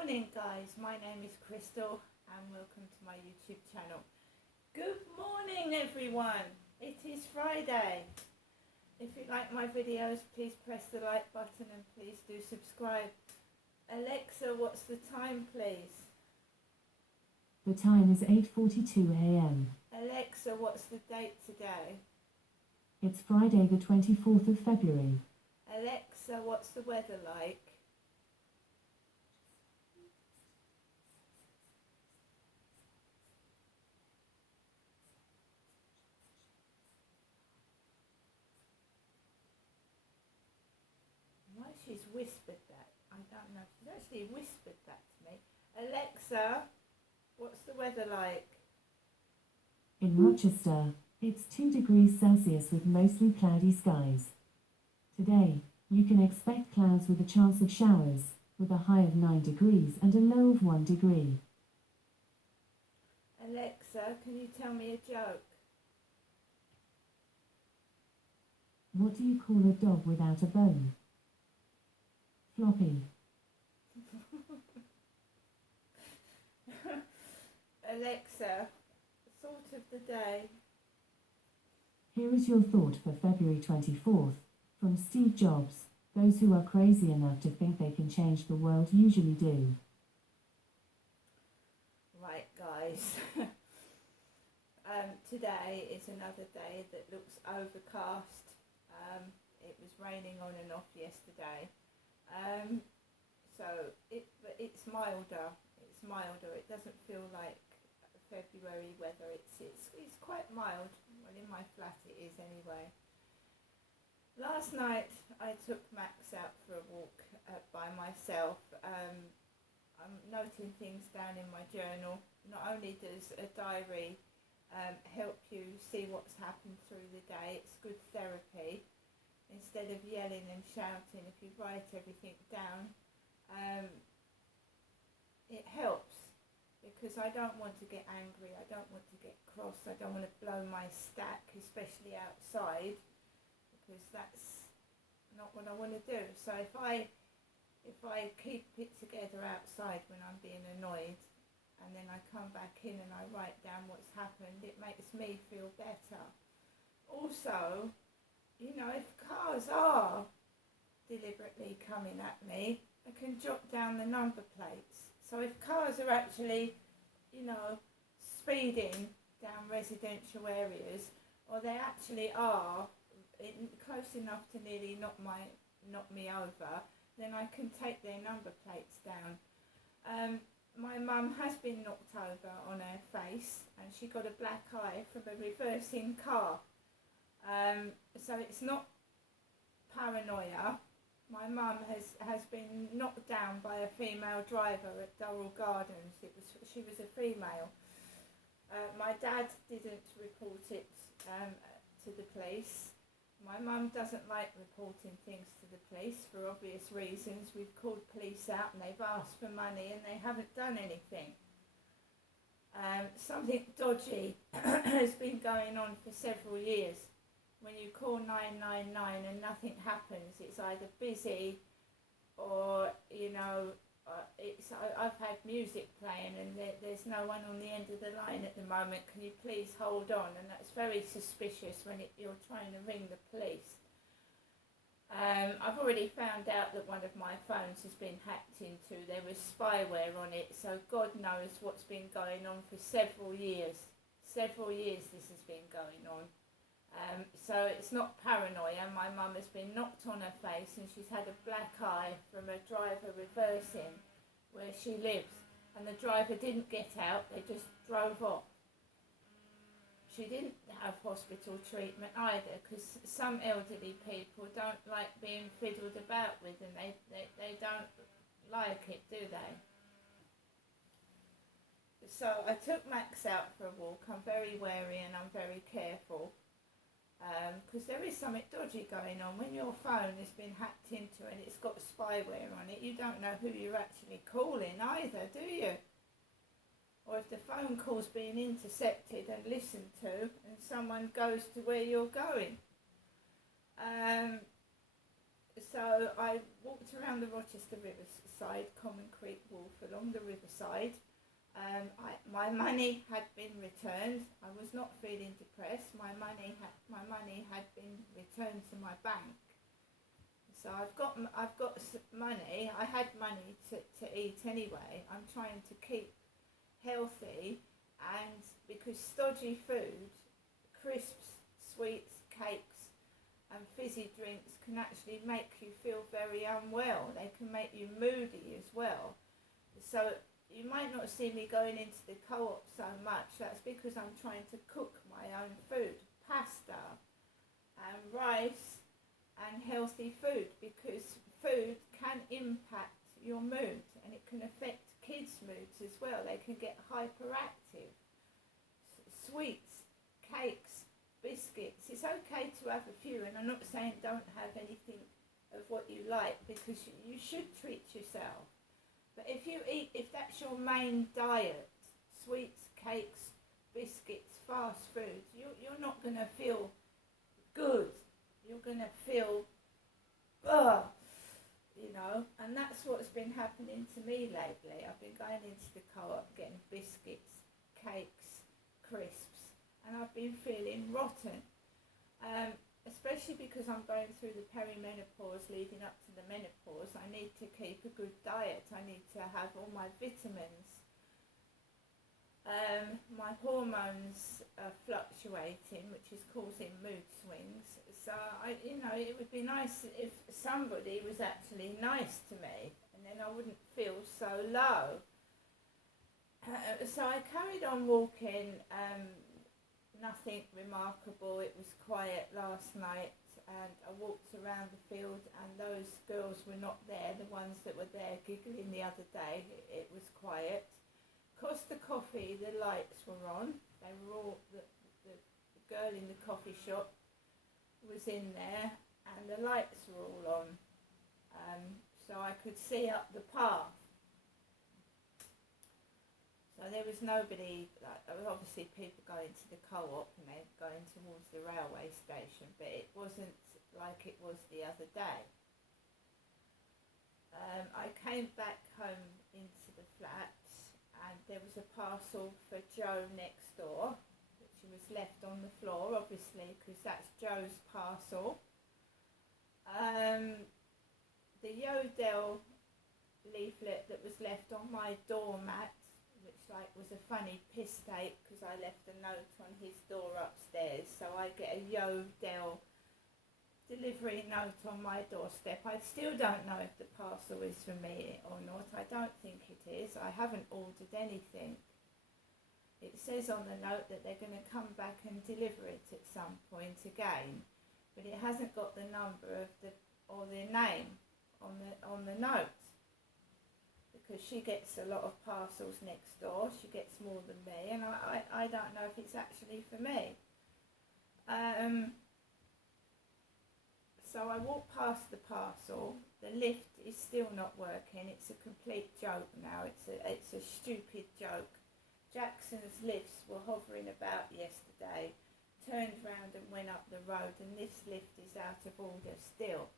morning, guys. My name is Crystal and welcome to my YouTube channel. Good morning, everyone. It is Friday. If you like my videos, please press the like button and please do subscribe. Alexa, what's the time, please? The time is 8:42 a.m. Alexa, what's the date today? It's Friday the 24th of February. Alexa, what's the weather like? Why she's whispered that? I don't know. She's actually whispered that to me. Alexa, what's the weather like? In Rochester, it's 2 degrees Celsius with mostly cloudy skies. Today, you can expect clouds with a chance of showers, with a high of 9 degrees and a low of 1 degree. Alexa, can you tell me a joke? What do you call a dog without a bone? Floppy. Alexa, thought of the day. Here is your thought for February 24th, from Steve Jobs. Those who are crazy enough to think they can change the world usually do. Right, guys. Today is another day that looks overcast. It was raining on and off yesterday. So it's milder. It's milder. It doesn't feel like February weather. It's quite mild. Well, in my flat it is anyway. Last night I took Max out for a walk by myself. I'm noting things down in my journal. Not only does a diary help you see what's happened through the day, it's good therapy. Instead of yelling and shouting, if you write everything down, it helps, because I don't want to get angry, I don't want to get cross, I don't want to blow my stack, especially outside, because that's not what I want to do. So if I keep it together outside when I'm being annoyed, and then I come back in and I write down what's happened, it makes me feel better. Also, you know, if cars are deliberately coming at me, I can jot down the number plates. So if cars are actually, you know, speeding down residential areas, or they actually are close enough to nearly knock me over, then I can take their number plates down. My mum has been knocked over on her face, and she got a black eye from a reversing car. So it's not paranoia. My mum has been knocked down by a female driver at Durrell Gardens. She was a female. My dad didn't report it to the police. My mum doesn't like reporting things to the police for obvious reasons. We've called police out and they've asked for money and they haven't done anything. Something dodgy has been going on for several years. When you call 999 and nothing happens, it's either busy or, you know, I've had music playing and there's no one on the end of the line at the moment. Can you please hold on? And that's very suspicious when you're trying to ring the police. I've already found out that one of my phones has been hacked into. There was spyware on it, so God knows what's been going on for several years. Several years this has been going on. So it's not paranoia. My mum has been knocked on her face and she's had a black eye from a driver reversing where she lives, and the driver didn't get out, they just drove off. She didn't have hospital treatment either, because some elderly people don't like being fiddled about with, and they don't like it, do they? So I took Max out for a walk. I'm very wary and I'm very careful. Because there is something dodgy going on. When your phone has been hacked into and it's got spyware on it, you don't know who you're actually calling either, do you? Or if the phone call's being intercepted and listened to and someone goes to where you're going. So I walked around the Rochester Riverside, Common Creek Wharf along the riverside. My money had been returned. I was not feeling depressed. My money had been returned to my bank. So I've got money. I had money to eat anyway. I'm trying to keep healthy, and because stodgy food, crisps, sweets, cakes and fizzy drinks can actually make you feel very unwell. They can make you moody as well. So you might not see me going into the co-op so much. That's because I'm trying to cook my own food, pasta and rice and healthy food, because food can impact your mood and it can affect kids' moods as well. They can get hyperactive. Sweets, cakes, biscuits. It's okay to have a few, and I'm not saying don't have anything of what you like, because you should treat yourself. But if that's your main diet, sweets, cakes, biscuits, fast food, you're not going to feel good. You're going to feel, and that's what's been happening to me lately. I've been going into the co-op, getting biscuits, cakes, crisps, and I've been feeling rotten. Especially because I'm going through the perimenopause leading up to the menopause. I need to keep a good diet. I need to have all my vitamins. My hormones are fluctuating, which is causing mood swings. So it would be nice if somebody was actually nice to me, and then I wouldn't feel so low. So I carried on walking. Nothing remarkable. It was quiet last night, and I walked around the field, and those girls were not there, the ones that were there giggling the other day. It was quiet. Costa Coffee, the lights were on. They were all, the girl in the coffee shop was in there, and the lights were all on, so I could see up the path. So there was nobody. There was obviously people going to the co-op and they're going towards the railway station, but it wasn't like it was the other day. I came back home into the flat, and there was a parcel for Joe next door, which was left on the floor, obviously, because that's Joe's parcel. The Yodel leaflet that was left on my doormat, which was a funny piss take, because I left a note on his door upstairs, so I get a Yodel delivery note on my doorstep. I still don't know if the parcel is for me or not. I don't think it is. I haven't ordered anything. It says on the note that they're going to come back and deliver it at some point again, but it hasn't got the number or the name on the note. Because she gets a lot of parcels next door, she gets more than me, and I don't know if it's actually for me. So I walk past the parcel. The lift is still not working. It's a complete joke now. It's a stupid joke. Jackson's lifts were hovering about yesterday, turned round and went up the road, and this lift is out of order still.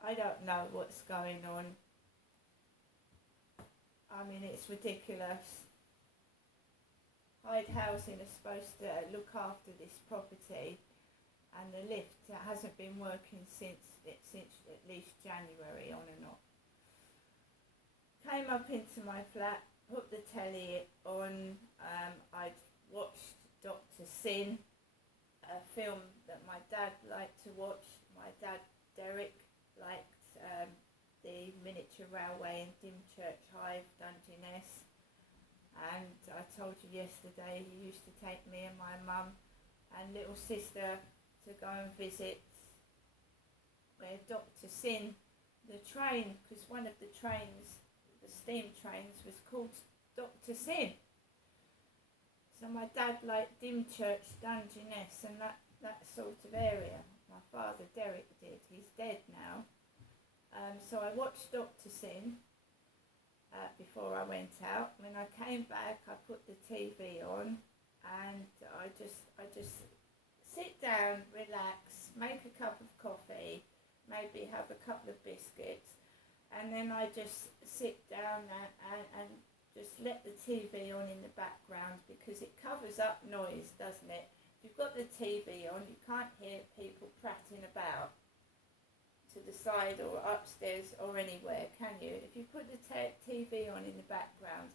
I don't know what's going on. I mean, it's ridiculous. Hyde Housing is supposed to look after this property, and the lift hasn't been working since at least January, on and off. Came up into my flat, put the telly on. I'd watched Dr. Sin, a film that my dad liked to watch. My dad, Derek, liked the miniature railway in Dymchurch Hive, Dungeness, and I told you yesterday he used to take me and my mum and little sister to go and visit where Dr. Sin, the train, because one of the trains, the steam trains, was called Dr. Sin. So my dad liked Dymchurch, Dungeness, and that sort of area. My father, Derek, did. He's dead now. So I watched Dr. Sin before I went out. When I came back, I put the TV on, and I just sit down, relax, make a cup of coffee, maybe have a couple of biscuits, and then I just sit down and just let the TV on in the background, because it covers up noise, doesn't it? If you've got the TV on, you can't hear people prattling about to the side or upstairs or anywhere, can you? If you put the TV on in the background,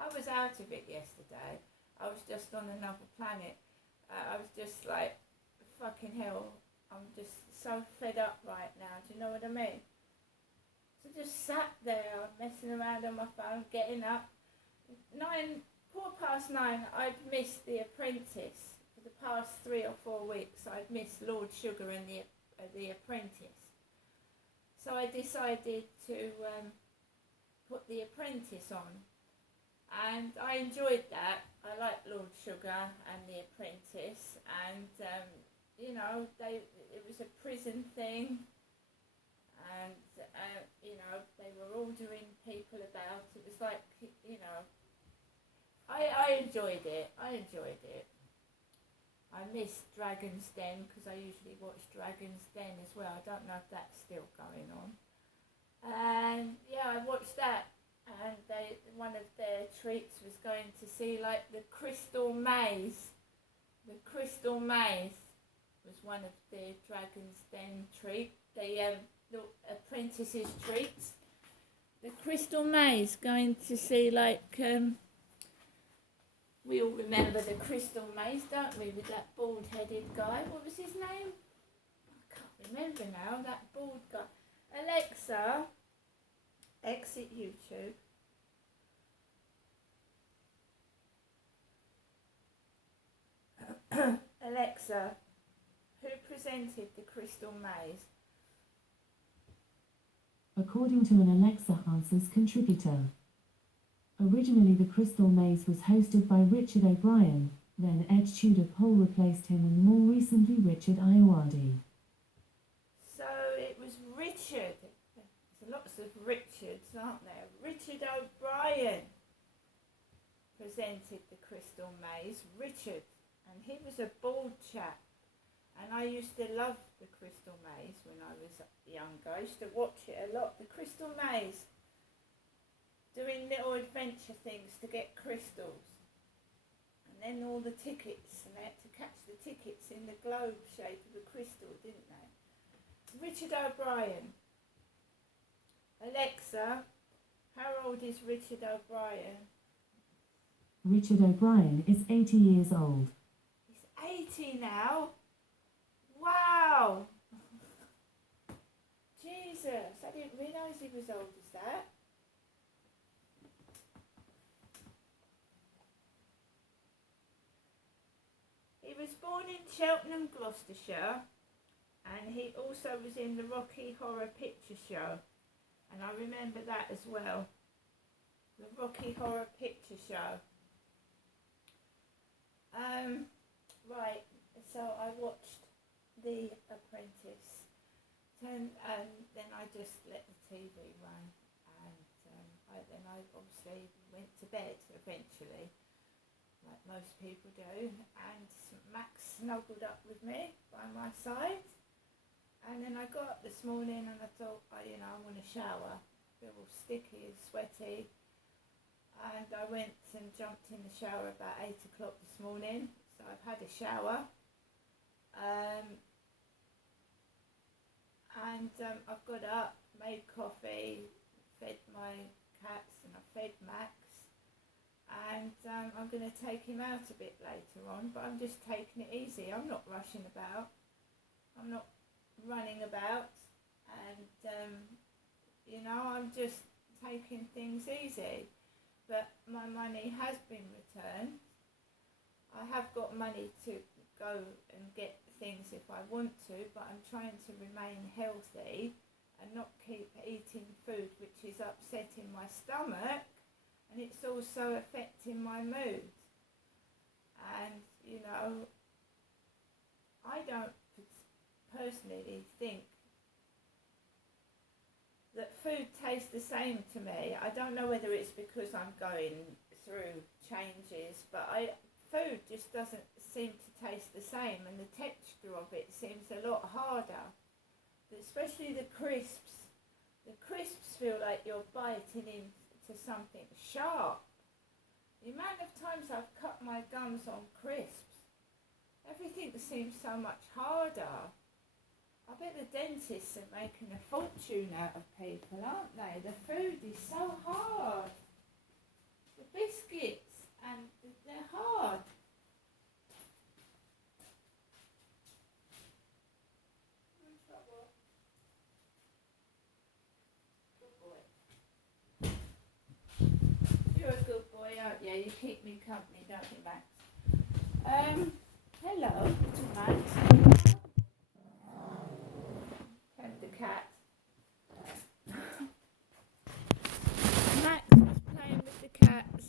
I was out of it yesterday. I was just on another planet. I was just like, fucking hell, I'm just so fed up right now, do you know what I mean? So just sat there, messing around on my phone, getting up. 9:15, I'd missed The Apprentice. For the past 3 or 4 weeks, I'd missed Lord Sugar and the Apprentice. So I decided to put The Apprentice on. And I enjoyed that. I like Lord Sugar and The Apprentice, and you know, it was a prison thing, and you know, they were ordering people about. It was like, you know, I enjoyed it. I missed Dragon's Den, because I usually watch Dragon's Den as well. I don't know if that's still going on. And yeah, I watched that. And one of their treats was going to see like the Crystal Maze. The Crystal Maze was one of the Dragon's Den treat. The Apprentice's treats. The Crystal Maze, going to see like, we all remember the Crystal Maze, don't we, with that bald-headed guy. What was his name? I can't remember now, that bald guy. Alexa, exit YouTube. Alexa, who presented the Crystal Maze? According to an Alexa Answers contributor. Originally the Crystal Maze was hosted by Richard O'Brien, then Ed Tudor Pole replaced him, and more recently Richard Ayoade. So it was Richard. There's lots of Richards, aren't there? Richard O'Brien presented the Crystal Maze. Richard. And he was a bald chap. And I used to love the Crystal Maze when I was younger. I used to watch it a lot. The Crystal Maze. Doing little adventure things to get crystals. And then all the tickets. And they had to catch the tickets in the globe shape of a crystal, didn't they? Richard O'Brien. Alexa, how old is Richard O'Brien? Richard O'Brien is 80 years old. 80 now? Wow! Jesus, I didn't realise he was old as that. He was born in Cheltenham, Gloucestershire, and he also was in the Rocky Horror Picture Show, and I remember that as well. The Rocky Horror Picture Show. Right, so I watched The Apprentice, and then I just let the TV run, and then I obviously went to bed eventually, like most people do, and Max snuggled up with me by my side, and then I got up this morning and I thought, you know, I want to shower. I feel all sticky and sweaty, and I went and jumped in the shower about 8 o'clock this morning. So I've had a shower, and I've got up, made coffee, fed my cats, and I fed Max, and I'm going to take him out a bit later on, but I'm just taking it easy. I'm not rushing about, I'm not running about, and you know, I'm just taking things easy. But my money has been returned. I have got money to go and get things if I want to, but I'm trying to remain healthy and not keep eating food which is upsetting my stomach, and it's also affecting my mood. And, you know, I don't personally think that food tastes the same to me. I don't know whether it's because I'm going through changes, but food just doesn't seem to taste the same, and the texture of it seems a lot harder. Especially the crisps. The crisps feel like you're biting into something sharp. The amount of times I've cut my gums on crisps, everything seems so much harder. I bet the dentists are making a fortune out of people, aren't they? The food is so hard. The biscuits, and they're hard. You're a good boy, aren't you? You keep me company, don't you, Max? Hello, little Max. And the cat. Max was playing with the cats.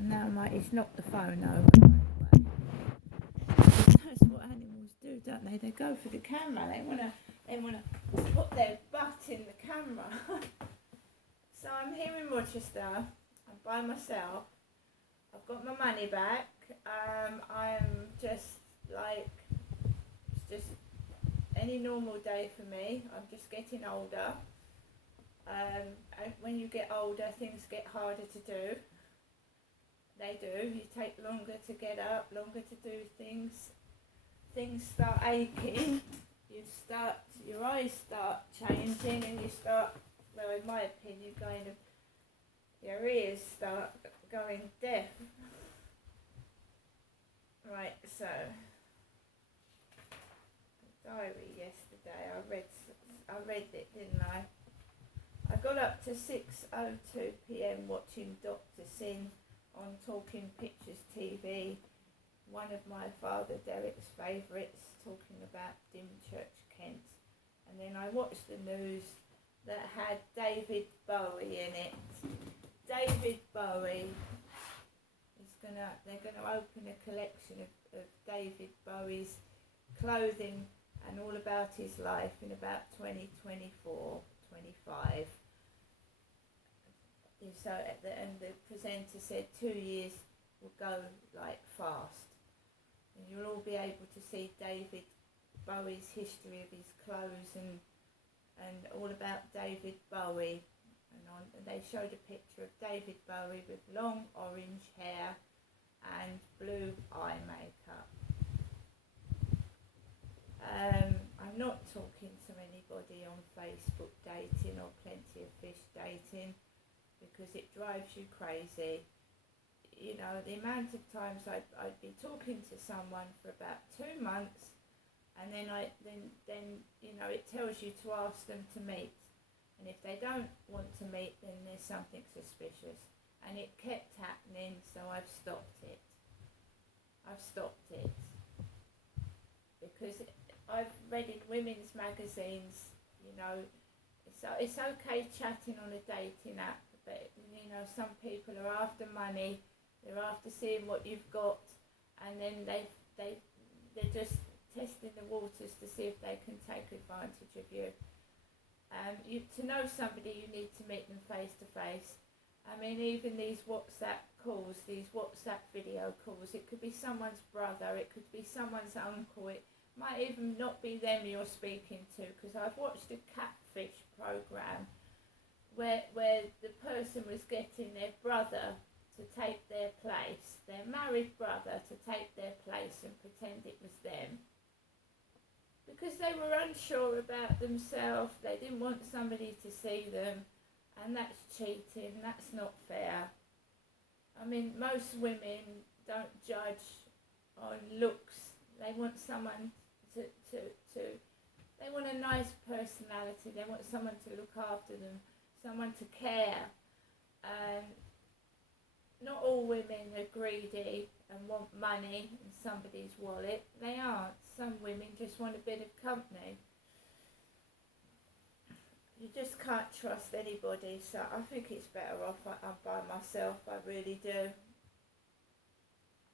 Now he's knocked the phone over. That's what animals do, don't they? They go for the camera. They wanna put their butt in the camera. So I'm here in Rochester. I'm by myself. I've got my money back. I'm just like, it's just any normal day for me. I'm just getting older. And when you get older, things get harder to do. They do. You take longer to get up, longer to do things. Things start aching. Your eyes start changing, and you start, well, in my opinion, your ears start going deaf. Right, so, the diary yesterday, I read it, didn't I? I got up to 6:02 p.m. watching Dr. Sin on Talking Pictures TV, one of my father Derek's favourites, talking about Dymchurch, Kent. And then I watched the news that had David Bowie in it. David Bowie they're gonna open a collection of David Bowie's clothing and all about his life in about 2024, 25. So and the presenter said 2 years will go like fast, and you'll all be able to see David Bowie's history of his clothes and all about David Bowie. And they showed a picture of David Bowie with long orange hair and blue eye makeup. I'm not talking to anybody on Facebook dating or Plenty of Fish dating, because it drives you crazy. You know, the amount of times I'd be talking to someone for about 2 months, and then you know, it tells you to ask them to meet, and if they don't want to meet, then there's something suspicious. And it kept happening, so I've stopped it. Because I've read in women's magazines, you know, it's okay chatting on a dating app, but you know, some people are after money, they're after seeing what you've got, and then they're just testing the waters to see if they can take advantage of you. To know somebody, you need to meet them face to face. I mean, even these WhatsApp calls, these WhatsApp video calls, it could be someone's brother, it could be someone's uncle, it might even not be them you're speaking to, because I've watched a catfish program where the person was getting their brother to take their place, their married brother to take their place and pretend it was them. Because they were unsure about themselves, they didn't want somebody to see them, and that's cheating, that's not fair. I mean, most women don't judge on looks, they want someone they want a nice personality, they want someone to look after them, someone to care. Not all women are greedy and want money in somebody's wallet, they aren't. Some women just want a bit of company. You just can't trust anybody, so I think it's better off I'm by myself, I really do.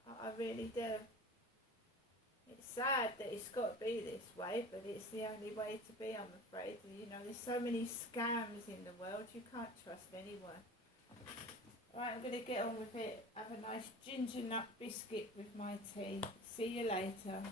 I really do. It's sad that it's got to be this way, but it's the only way to be, I'm afraid. You know, there's so many scams in the world, you can't trust anyone. Right, I'm going to get on with it. Have a nice ginger nut biscuit with my tea. See you later.